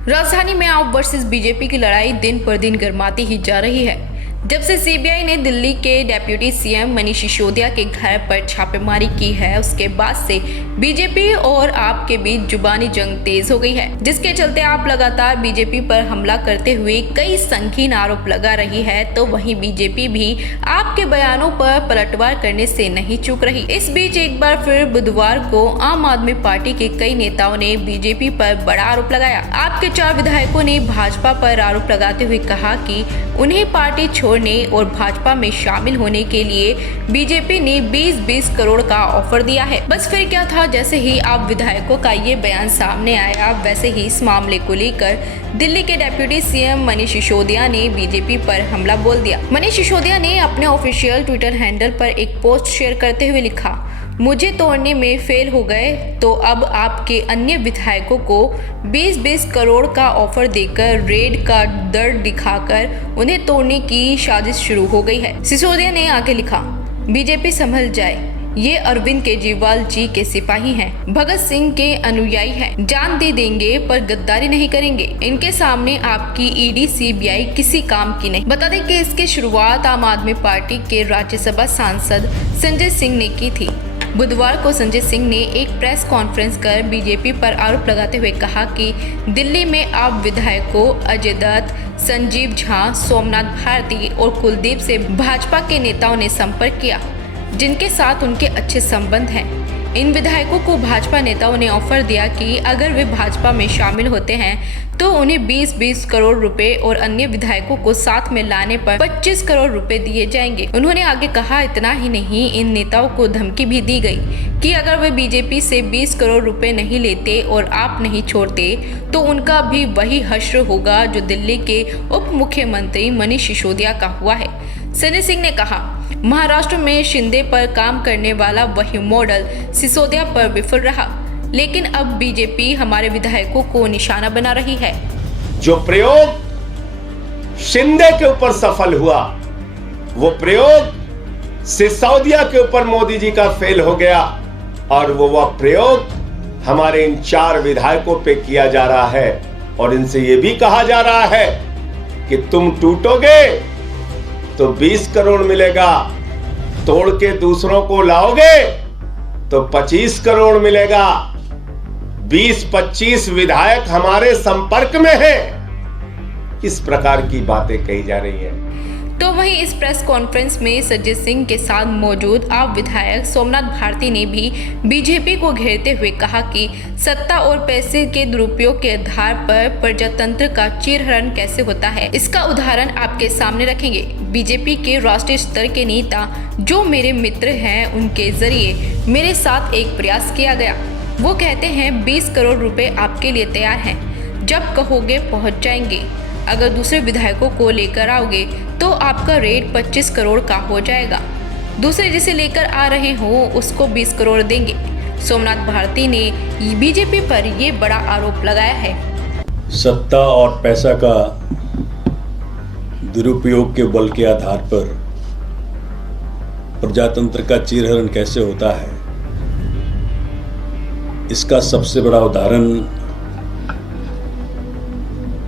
राजधानी में आप वर्सेस बीजेपी की लड़ाई दिन पर दिन गर्माती ही जा रही है। जब से सीबीआई ने दिल्ली के डेप्यूटी सीएम मनीष सिसोदिया के घर पर छापेमारी की है, उसके बाद से बीजेपी और आप के बीच जुबानी जंग तेज हो गई है, जिसके चलते आप लगातार बीजेपी पर हमला करते हुए कई संगीन आरोप लगा रही है, तो वहीं बीजेपी भी आपके बयानों पर पलटवार करने से नहीं चूक रही। इस बीच एक बार फिर बुधवार को आम आदमी पार्टी के कई नेताओं ने बीजेपी पर बड़ा आरोप लगाया। आपके 4 विधायकों ने भाजपा पर आरोप लगाते हुए कहा कि उन्हें पार्टी छोड़ने और भाजपा में शामिल होने के लिए बीजेपी ने 20-20 करोड़ का ऑफर दिया है। बस फिर क्या था, जैसे ही आप विधायकों का ये बयान सामने आया, वैसे ही इस मामले को लेकर दिल्ली के डेप्यूटी सीएम मनीष सिसोदिया ने बीजेपी पर हमला बोल दिया। मनीष सिसोदिया ने अपने ऑफिशियल ट्विटर हैंडल पर एक पोस्ट शेयर करते हुए लिखा, मुझे तोड़ने में फेल हो गए तो अब आपके अन्य विधायकों को 20-20 करोड़ का ऑफर देकर रेड का डर दिखाकर उन्हें तोड़ने की साजिश शुरू हो गई है। सिसोदिया ने आगे लिखा, बीजेपी संभल जाए, ये अरविंद केजरीवाल जी के सिपाही हैं, भगत सिंह के अनुयायी हैं, जान दे देंगे पर गद्दारी नहीं करेंगे। इनके सामने आपकी ईडी सीबीआई किसी काम की नहीं। बता दें कि इसकी शुरुआत आम आदमी पार्टी के राज्यसभा सांसद संजय सिंह ने की थी। बुधवार को संजय सिंह ने एक प्रेस कॉन्फ्रेंस कर बीजेपी पर आरोप लगाते हुए कहा कि दिल्ली में आप विधायकों अजय दत्त, संजीव झा, सोमनाथ भारती और कुलदीप से भाजपा के नेताओं ने संपर्क किया, जिनके साथ उनके अच्छे संबंध हैं। इन विधायकों को भाजपा नेताओं ने ऑफर दिया कि अगर वे भाजपा में शामिल होते हैं तो उन्हें 20-20 करोड़ रुपए और अन्य विधायकों को साथ में लाने पर 25 करोड़ रुपए दिए जाएंगे। उन्होंने आगे कहा, इतना ही नहीं, इन नेताओं को धमकी भी दी गई कि अगर वे बीजेपी से 20 करोड़ रुपए नहीं लेते और आप नहीं छोड़ते तो उनका भी वही हश्र होगा जो दिल्ली के उप मुख्यमंत्री मनीष सिसोदिया का हुआ है। संजय सिंह ने कहा, महाराष्ट्र में शिंदे पर काम करने वाला वही मॉडल सिसोदिया पर विफल रहा, लेकिन अब बीजेपी हमारे विधायकों को निशाना बना रही है। जो प्रयोग शिंदे के ऊपर सफल हुआ, वो प्रयोग सिसोदिया के ऊपर मोदी जी का फेल हो गया और वो प्रयोग हमारे इन 4 विधायकों पे किया जा रहा है और इनसे ये भी कहा जा रहा है कि तुम टूटोगे तो 20 करोड़ मिलेगा, तोड़ के दूसरों को लाओगे तो 25 करोड़ मिलेगा। 20-25 विधायक हमारे संपर्क में हैं। इस प्रकार की बातें कही जा रही हैं। तो वहीं इस प्रेस कॉन्फ्रेंस में संजय सिंह के साथ मौजूद आप विधायक सोमनाथ भारती ने भी बीजेपी को घेरते हुए कहा कि सत्ता और पैसे के दुरुपयोग के आधार पर प्रजातंत्र का चीरहरण कैसे होता है, इसका उदाहरण आपके सामने रखेंगे। बीजेपी के राष्ट्रीय स्तर के नेता जो मेरे मित्र हैं, उनके जरिए मेरे साथ एक प्रयास किया गया। वो कहते हैं 20 करोड़ रुपए आपके लिए तैयार हैं, जब कहोगे पहुंच जाएंगे। अगर दूसरे विधायकों को लेकर आओगे तो आपका रेट 25 करोड़ का हो जाएगा। दूसरे जिसे लेकर आ रहे हो उसको 20 करोड़ देंगे। सोमनाथ भारती ने बीजेपी पर ये बड़ा आरोप लगाया है। सत्ता और पैसा का दुरुपयोग के बल के आधार पर प्रजातंत्र का चीरहरण कैसे होता है, इसका सबसे बड़ा उदाहरण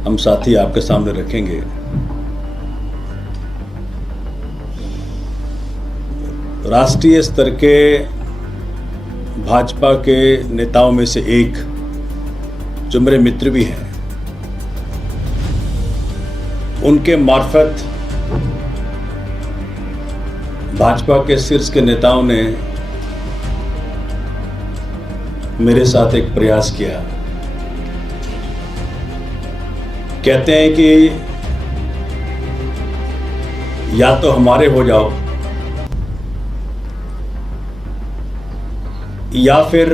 हम साथी आपके सामने रखेंगे। राष्ट्रीय स्तर के भाजपा के नेताओं में से एक जो मेरे मित्र भी हैं, उनके मार्फत भाजपा के शीर्ष के नेताओं ने मेरे साथ एक प्रयास किया। कहते हैं कि या तो हमारे हो जाओ या फिर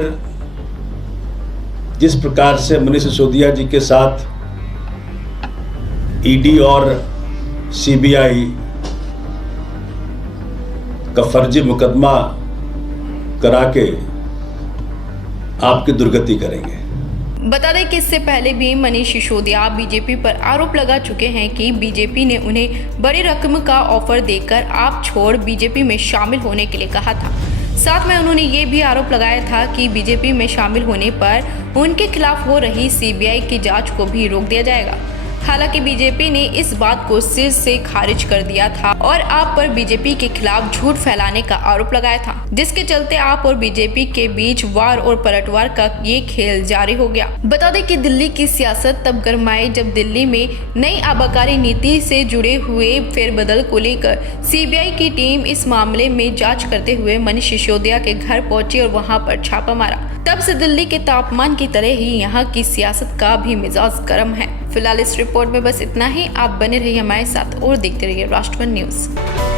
जिस प्रकार से मनीष सिसोदिया जी के साथ ईडी और सीबीआई का फर्जी मुकदमा करा के आपकी दुर्गति करेंगे। बता दें कि इससे पहले भी मनीष सिसोदिया बीजेपी पर आरोप लगा चुके हैं कि बीजेपी ने उन्हें बड़ी रकम का ऑफर देकर आप छोड़ बीजेपी में शामिल होने के लिए कहा था। साथ में उन्होंने ये भी आरोप लगाया था कि बीजेपी में शामिल होने पर उनके खिलाफ हो रही सीबीआई की जांच को भी रोक दिया जाएगा। हालांकि बीजेपी ने इस बात को सिर से खारिज कर दिया था और आप पर बीजेपी के खिलाफ झूठ फैलाने का आरोप लगाया था, जिसके चलते आप और बीजेपी के बीच वार और पलटवार का ये खेल जारी हो गया। बता दें कि दिल्ली की सियासत तब गरमाई जब दिल्ली में नई आबकारी नीति से जुड़े हुए फेरबदल को लेकर सीबीआई की टीम इस मामले में जाँच करते हुए मनीष सिसोदिया के घर पहुंची और वहां पर छापा मारा। तब से दिल्ली के तापमान की तरह ही यहाँ की सियासत का भी मिजाज गर्म है। फिलहाल इस रिपोर्ट में बस इतना ही। आप बने रहिए हमारे साथ और देखते रहिए राष्ट्रवन न्यूज।